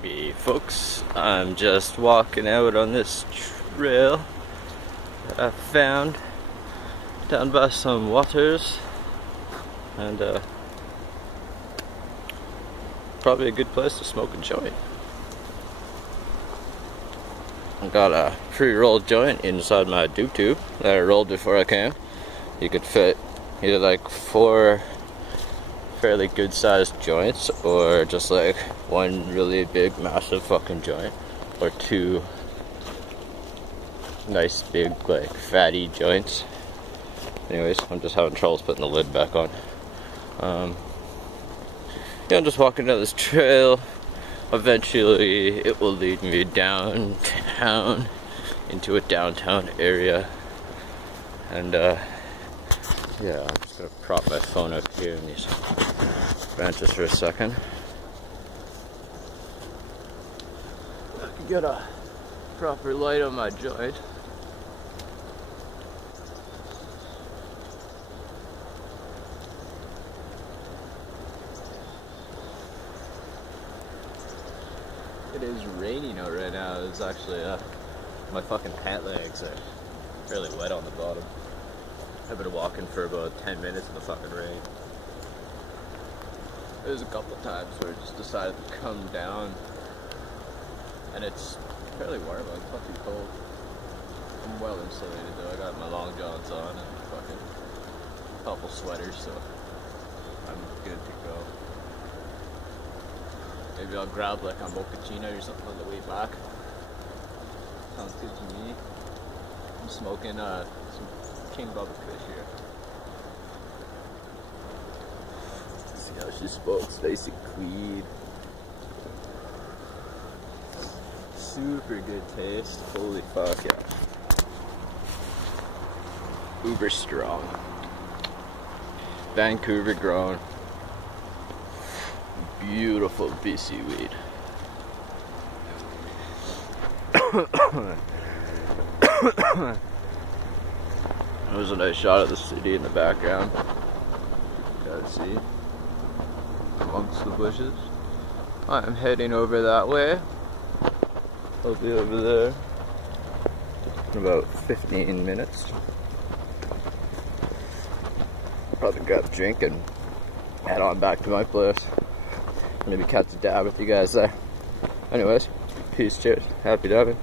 Hey folks, I'm just walking out on this trail that I found down by some waters, and probably a good place to smoke a joint. I got a pre-rolled joint inside my doob tube that I rolled before I came. You could fit either like 4 fairly good sized joints, or just like one really big massive fucking joint, or 2 nice big like fatty joints. Anyways, I'm just having troubles putting the lid back on. Yeah, I'm just walking down this trail. Eventually it will lead me downtown into a downtown area, and yeah, I'm just gonna prop my phone up here in these branches for a second. I can get a proper light on my joint. It is raining out right now. It's actually, my fucking pant legs are fairly wet on the bottom. I've been walking for about 10 minutes in the fucking rain. There's a couple of times where I just decided to come down, and it's fairly warm. It's not too cold. I'm well insulated though. I got my long johns on and fucking couple sweaters, so I'm good to go. Maybe I'll grab like a mochaccino or something on the way back. Sounds good to me. I'm smoking some King Bubba Kush here. See how she smokes, nice and clean. Super good taste. Holy fuck, yeah. Uber strong. Vancouver grown. Beautiful BC weed. There's a nice shot of the city in the background. You gotta see amongst the bushes. I'm heading over that way. I'll be over there in about 15 minutes. Probably grab a drink and head on back to my place. Maybe catch a dab with you guys there. Anyways, peace, cheers, happy dabbing.